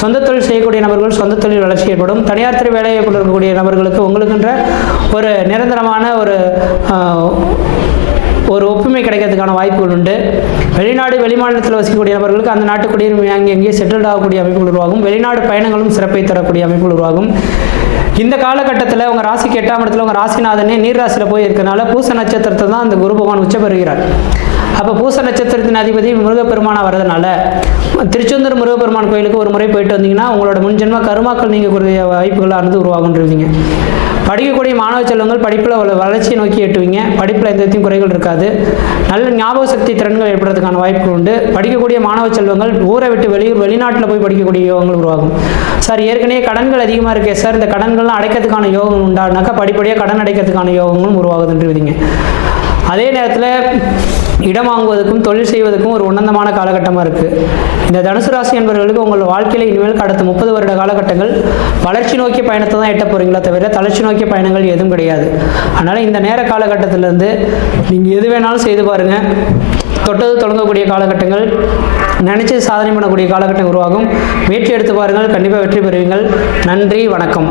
சொந்த தொழில் செய்யக்கூடிய நபர்கள் சொந்த தொழில் வளர்ச்சி ஏற்படும். தனியார் துறை வேலைவாய்ப்பில் இருக்கக்கூடிய நபர்களுக்கு உங்களுக்குன்ற ஒரு நிரந்தரமான ஒரு ஒப்புமை கிடைக்கிறதுக்கான வாய்ப்புகள் உண்டு. வெளிநாடு வெளிமாநிலத்தில் வசிக்கக்கூடிய நபர்களுக்கு அந்த நாட்டு குடியுரிமை அங்கேயே செட்டில்ட் ஆகக்கூடிய அமைப்புகள் உருவாகும். வெளிநாடு பயணங்களும் சிறப்பை தரக்கூடிய அமைப்புகள் உருவாகும். இந்த காலகட்டத்தில் உங்கள் ராசிக்கு 8ஆம் இடத்துல உங்கள் ராசிநாதனே நீர் ராசியில் போய் இருக்கிறனால பூச நட்சத்திரத்தை தான் அந்த குரு பகவான் உச்ச பெறுகிறார். அப்போ பூச நட்சத்திரத்தின் அதிபதி முருகப்பெருமானாக வரதுனால திருச்செந்தூர் முருகப்பெருமான் கோயிலுக்கு ஒரு முறை போயிட்டு வந்தீங்கன்னா உங்களோட முன்ஜென்ம கருமாக்கள் நீங்கக்கூடிய வாய்ப்புகளானது உருவாகுன்றீங்க. படிக்கக்கூடிய மாணவ செல்வங்கள் படிப்பில் வளர்ச்சியை நோக்கி எட்டுவீங்க. படிப்பில் எந்த விதத்தையும் குறைகள் இருக்காது. நல்ல ஞாபக சக்தி திறன்கள் ஏற்படுறதுக்கான வாய்ப்புகள் உண்டு. படிக்கக்கூடிய மாணவ செல்வங்கள் ஊரை விட்டு வெளிநாட்டில் போய் படிக்கக்கூடிய யோகங்கள் உருவாகும். சார் ஏற்கனவே கடன்கள் அதிகமாக இருக்கே சார், இந்த கடன்கள்லாம் அடைக்கிறதுக்கான யோகம் உண்டானாக்கா படிப்படியாக கடன் அடைக்கிறதுக்கான யோகங்களும் உருவாகுதுன்றீங்க. அதே நேரத்தில் இடம் வாங்குவதற்கும் தொழில் செய்வதற்கும் ஒரு உன்னதமான காலகட்டமாக இருக்குது. இந்த தனுசு ராசி என்பவர்களுக்கு உங்கள் வாழ்க்கையில் இனிமேல் அடுத்த 30 வருட காலகட்டங்கள் வளர்ச்சி நோக்கிய பயணத்தை தான் எட்ட போகிறீங்களா தவிர தளர்ச்சி நோக்கிய பயணங்கள் எதுவும் கிடையாது. அதனால் இந்த நேர காலகட்டத்திலேருந்து நீங்கள் எது வேணாலும் செய்து பாருங்கள். தொட்டது தொடங்கக்கூடிய காலகட்டங்கள், நினைச்சு சாதனை பண்ணக்கூடிய காலகட்டம் உருவாகும். முயற்சி எடுத்து பாருங்கள், கண்டிப்பாக வெற்றி பெறுவீங்கள். நன்றி, வணக்கம்.